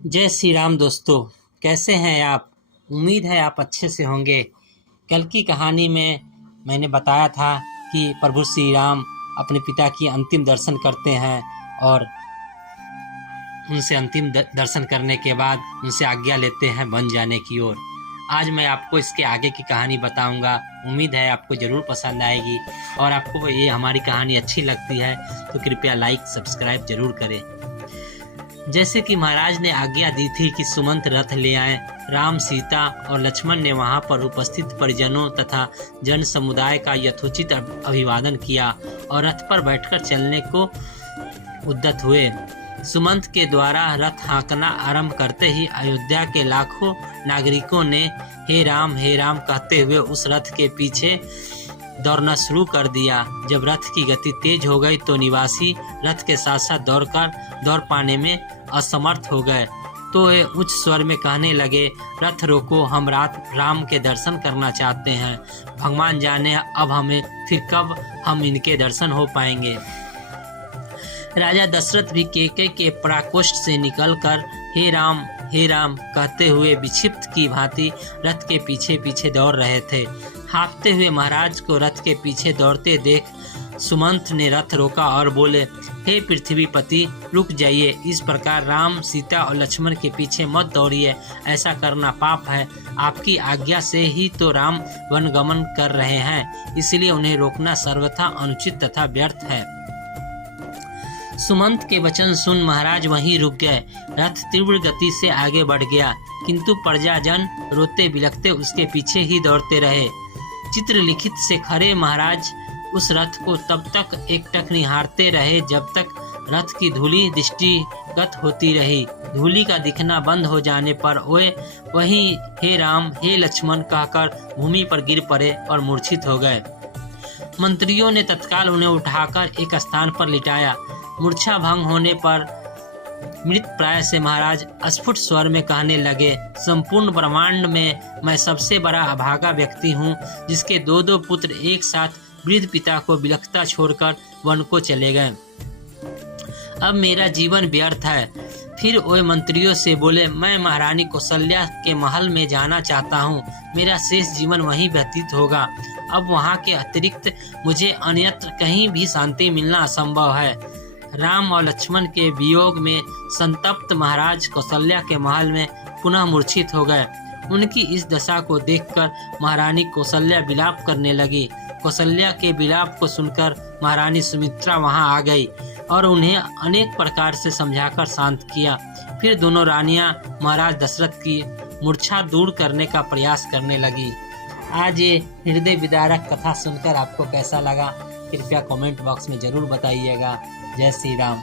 जय श्री राम दोस्तों। कैसे हैं आप? उम्मीद है आप अच्छे से होंगे। कल की कहानी में मैंने बताया था कि प्रभु श्री राम अपने पिता की अंतिम दर्शन करते हैं और उनसे अंतिम दर्शन करने के बाद उनसे आज्ञा लेते हैं वन जाने की ओर। आज मैं आपको इसके आगे की कहानी बताऊंगा। उम्मीद है आपको ज़रूर पसंद आएगी और आपको ये हमारी कहानी अच्छी लगती है तो कृपया लाइक सब्सक्राइब जरूर करें। जैसे कि महाराज ने आज्ञा दी थी कि सुमंत रथ ले आए, राम, सीता और लक्ष्मण ने वहां पर उपस्थित परिजनों तथा जन समुदाय का यथोचित अभिवादन किया और रथ पर बैठकर चलने को उद्यत हुए। सुमंत के द्वारा रथ हाँकना आरंभ करते ही अयोध्या के लाखों नागरिकों ने हे राम कहते हुए उस रथ के पीछे दौड़ना शुरू कर दिया। जब रथ की गति तेज हो गई तो निवासी रथ के साथ साथ दौड़ पाने में असमर्थ हो गए तो वे उच्च स्वर में कहने लगे, रथ रोको, हम राम के दर्शन करना चाहते हैं। भगवान जाने अब हमें फिर कब हम इनके दर्शन हो पाएंगे। राजा दशरथ भी कैकेयी के प्राकोष्ठ से निकलकर हे राम कहते हुए विक्षिप्त की भांति रथ के पीछे पीछे दौड़ रहे थे। हाँफते हुए महाराज को रथ के पीछे दौड़ते देख सुमंत ने रथ रोका और बोले, हे पृथ्वीपति, रुक जाइए। इस प्रकार राम, सीता और लक्ष्मण के पीछे मत दौड़िए, ऐसा करना पाप है। आपकी आज्ञा से ही तो राम वनगमन कर रहे हैं, इसलिए उन्हें रोकना सर्वथा अनुचित तथा व्यर्थ है। सुमंत के वचन सुन महाराज वहीं रुक गए। रथ तीव्र गति से आगे बढ़ गया, किंतु प्रजाजन रोते बिलखते उसके पीछे ही दौड़ते रहे। चित्रलिखित से खरे महाराज उस रथ को तब तक एकटक निहारते रहे जब तक रथ की धूली दृष्टिगत होती रही। धूली का दिखना बंद हो जाने पर वे वहीं हे राम, हे लक्ष्मण कहकर भूमि पर गिर पड़े और मूर्छित हो गए। मंत्रियों ने तत्काल उन्हें उठाकर एक स्थान पर लिटाया। मूर्छा भंग होने पर मृत प्राय से महाराज अस्फुट स्वर में कहने लगे, संपूर्ण ब्रह्मांड में मैं सबसे बड़ा अभागा व्यक्ति हूँ, जिसके दो पुत्र एक साथ वृद्ध पिता को बिलखता छोड़कर वन को चले गए। अब मेरा जीवन व्यर्थ है। फिर वे मंत्रियों से बोले, मैं महारानी कौशल्या के महल में जाना चाहता हूँ। मेरा शेष जीवन वहीं व्यतीत होगा। अब वहाँ के अतिरिक्त मुझे अन्यत्र कहीं भी शांति मिलना असंभव है। राम और लक्ष्मण के वियोग में संतप्त महाराज कौशल्या के महल में पुनः मूर्छित हो गए। उनकी इस दशा को देखकर महारानी कौशल्या विलाप करने लगी। कौशल्या के विलाप को सुनकर महारानी सुमित्रा वहां आ गई और उन्हें अनेक प्रकार से समझाकर शांत किया। फिर दोनों रानियां महाराज दशरथ की मूर्छा दूर करने का प्रयास करने लगी। आज ये हृदय विदारक कथा सुनकर आपको कैसा लगा? कृपया कमेंट बॉक्स में जरूर बताइएगा। जय श्री राम।